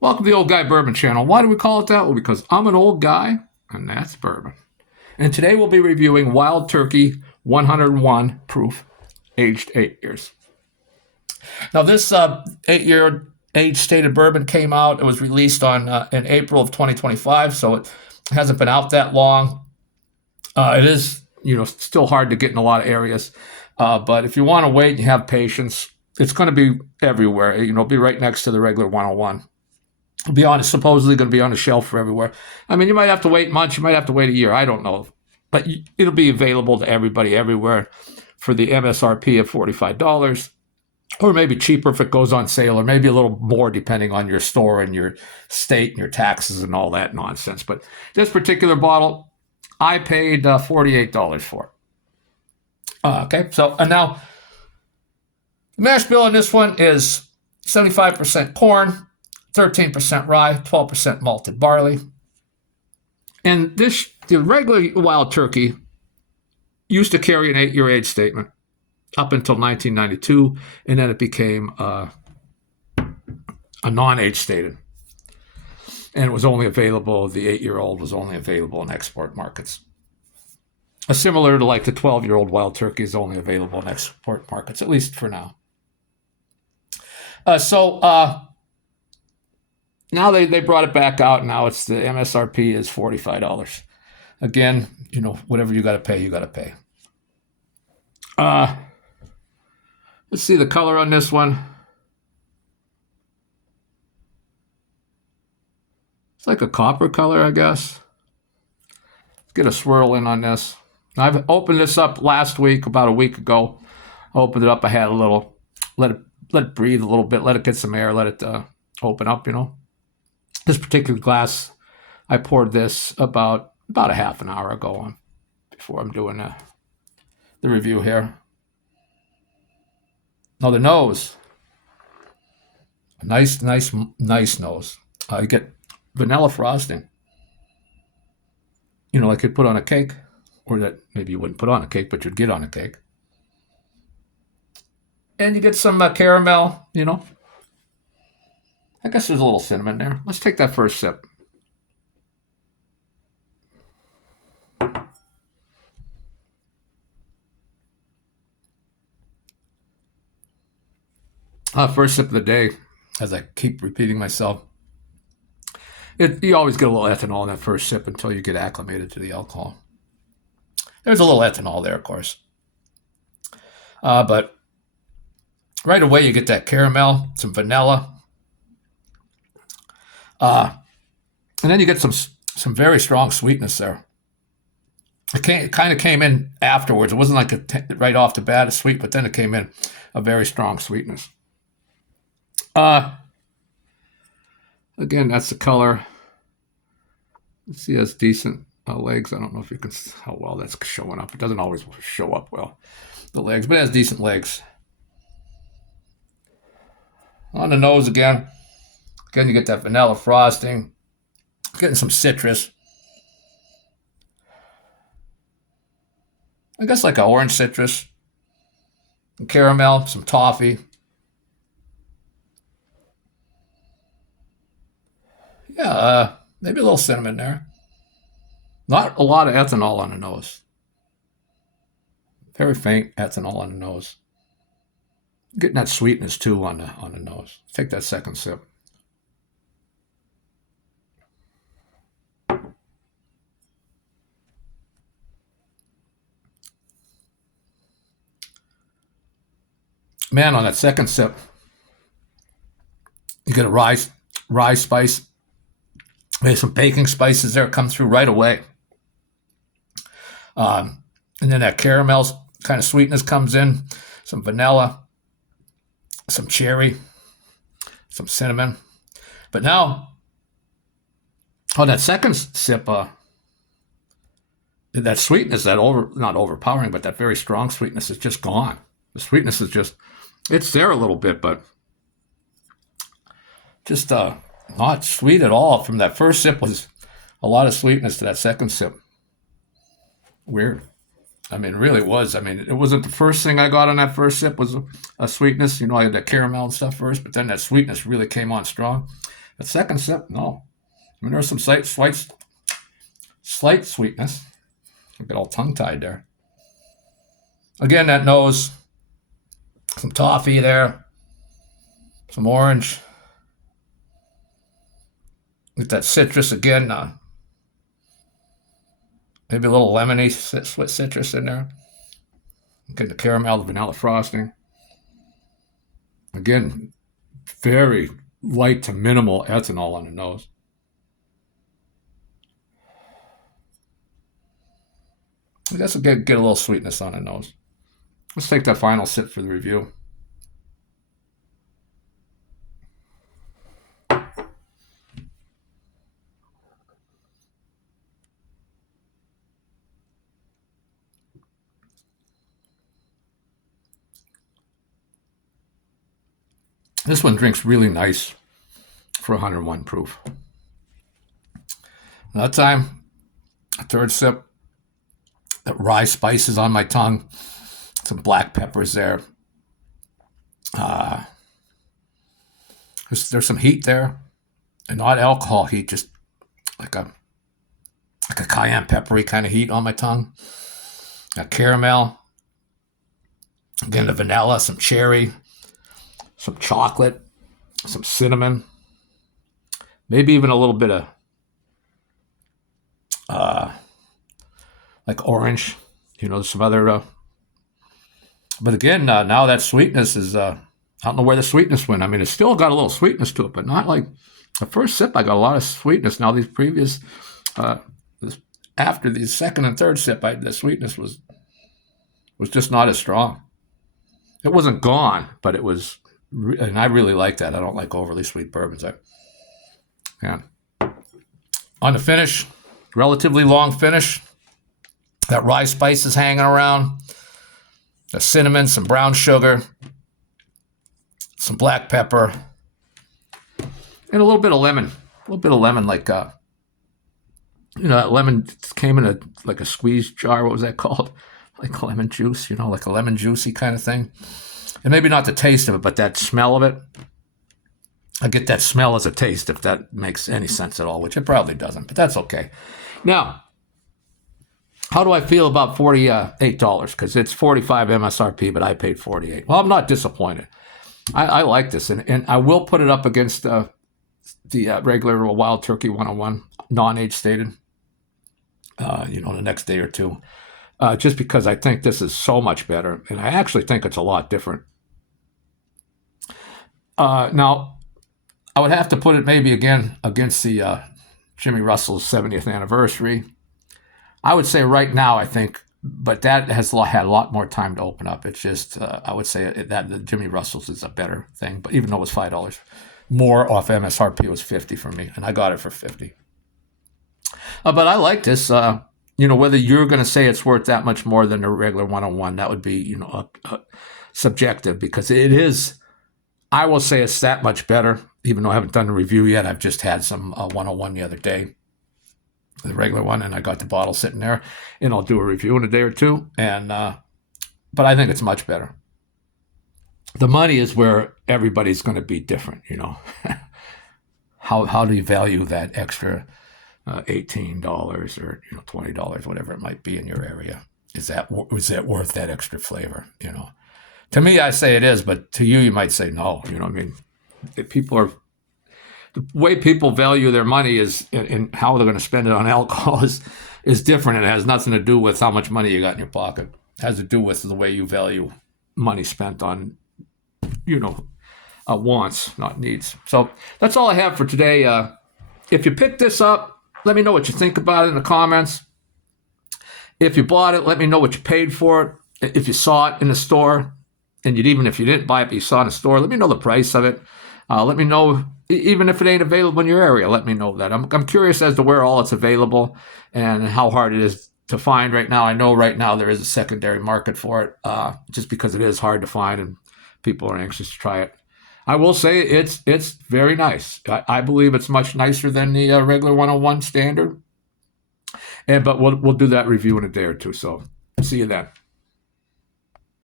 Welcome to the Old Guy Bourbon Channel. Why do we call it that? Well, because I'm an old guy, and that's bourbon. And today we'll be reviewing Wild Turkey 101 proof, aged 8 years. Now, this 8-year age stated bourbon came out. It was released in April of 2025, so it hasn't been out that long. It is, still hard to get in a lot of areas. But if you want to wait and have patience, it's going to be everywhere. It'll be right next to the regular 101. Supposedly going to be on the shelf for everywhere. I mean, you might have to wait months, you might have to wait a year. I don't know, but it'll be available to everybody everywhere for the MSRP of $45, or maybe cheaper if it goes on sale, or maybe a little more depending on your store and your state and your taxes and all that nonsense. But this particular bottle, I paid $48 for. Okay, so and now the mash bill on this one is 75% corn, 13% rye, 12% malted barley. And the regular Wild Turkey used to carry an 8-year age statement up until 1992, and then it became a non-age stated. And it was only available, the 8-year-old was only available in export markets. Similar to like the 12-year-old Wild Turkey is only available in export markets, at least for now. Now they brought it back out. Now it's the MSRP is $45. Again, whatever you got to pay, you got to pay. Let's see the color on this one. It's like a copper color, I guess. Let's get a swirl in on this. I've opened this up last week, about a week ago. I opened it up. I had a little, let it breathe a little bit, let it get some air, let it open up, This particular glass, I poured this about a half an hour ago on before I'm doing the review here. Now the nose, a nice nose. You get vanilla frosting. Like you'd put on a cake, or that maybe you wouldn't put on a cake, but you'd get on a cake. And you get some caramel, I guess there's a little cinnamon there. Let's take that first sip. First sip of the day, as I keep repeating myself. You always get a little ethanol in that first sip until you get acclimated to the alcohol. There's a little ethanol there, of course. But right away you get that caramel, some vanilla. And then you get some very strong sweetness there. It kind of came in afterwards. It wasn't like right off the bat a sweet, but then it came in a very strong sweetness. Again, that's the color. Let's see, it has decent legs. I don't know if you can how well that's showing up. It doesn't always show up well, the legs, but it has decent legs. On the nose again. Again, you get that vanilla frosting. Getting some citrus. I guess like an orange citrus. Some caramel, some toffee. Yeah, maybe a little cinnamon there. Not a lot of ethanol on the nose. Very faint ethanol on the nose. Getting that sweetness too on the nose. Take that second sip. Man, on that second sip, you get a rye spice. There's some baking spices there come through right away. And then that caramel kind of sweetness comes in. Some vanilla, some cherry, some cinnamon. But now, on that second sip, that sweetness, not overpowering, but that very strong sweetness is just gone. The sweetness is it's there a little bit, but just not sweet at all. From that first sip was a lot of sweetness to that second sip. Weird. I mean, it really was. I mean, it wasn't the first thing I got on that first sip was a sweetness. I had that caramel and stuff first, but then that sweetness really came on strong. The second sip, no. I mean, there's some slight sweetness. I get all tongue-tied there. Again, that nose, some toffee there, some orange. Get that citrus again. Maybe a little lemony citrus in there. Get the caramel, the vanilla frosting. Again, very light to minimal ethanol on the nose. I guess we'll get a little sweetness on the nose. Let's take that final sip for the review. This one drinks really nice for 101 proof. That time, a third sip. That rye spices on my tongue. Some black peppers there. There's some heat there. And not alcohol heat, just like a cayenne peppery kind of heat on my tongue. A caramel. Again, the vanilla, some cherry, some chocolate, some cinnamon, maybe even a little bit of like orange, some other. But again, now that sweetness is, I don't know where the sweetness went. I mean, it's still got a little sweetness to it, but not like the first sip. I got a lot of sweetness. Now these previous, after the second and third sip, the sweetness was just not as strong. It wasn't gone, but it was, and I really like that. I don't like overly sweet bourbons. Yeah. On the finish, relatively long finish. That rye spice is hanging around. The cinnamon, some brown sugar, some black pepper, and a little bit of lemon. A little bit of lemon, like that lemon came in a squeeze jar. What was that called? Like lemon juice, like a lemon juicy kind of thing. And maybe not the taste of it, but that smell of it. I get that smell as a taste, if that makes any sense at all, which it probably doesn't, but that's okay. Now, how do I feel about $48? Because it's $45 MSRP, but I paid $48. Well, I'm not disappointed. I like this, and I will put it up against the regular Wild Turkey 101 non-age stated. The next day or two, just because I think this is so much better, and I actually think it's a lot different. Now, I would have to put it maybe again against the Jimmy Russell's 70th anniversary. I would say right now, I think, but that has had a lot more time to open up. It's just, I would say that the Jimmy Russell's is a better thing, but even though it was $5 more off MSRP, it was $50 for me, and I got it for $50. But I like this. Whether you're going to say it's worth that much more than a regular 101, that would be, subjective, because it is. I will say it's that much better, even though I haven't done a review yet. I've just had some 101 the other day, the regular one, and I got the bottle sitting there, and I'll do a review in a day or two. And but I think it's much better. The money is where everybody's going to be different. How do you value that extra $18 or $20, whatever it might be in your area? Is that worth that extra flavor? To me, I say it is, but to you, you might say no. The way people value their money is, and how they're going to spend it on alcohol is different, and it has nothing to do with how much money you got in your pocket. It has to do with the way you value money spent on, wants, not needs. So that's all I have for today. If you picked this up, let me know what you think about it in the comments. If you bought it, let me know what you paid for it. If you saw it in the store, and even if you didn't buy it, but you saw it in the store, let me know the price of it. Let me know, even if it ain't available in your area, let me know that. I'm curious as to where all it's available and how hard it is to find right now. I know right now there is a secondary market for it, just because it is hard to find and people are anxious to try it. I will say it's very nice. I believe it's much nicer than the regular 101 standard. But we'll do that review in a day or two. So see you then.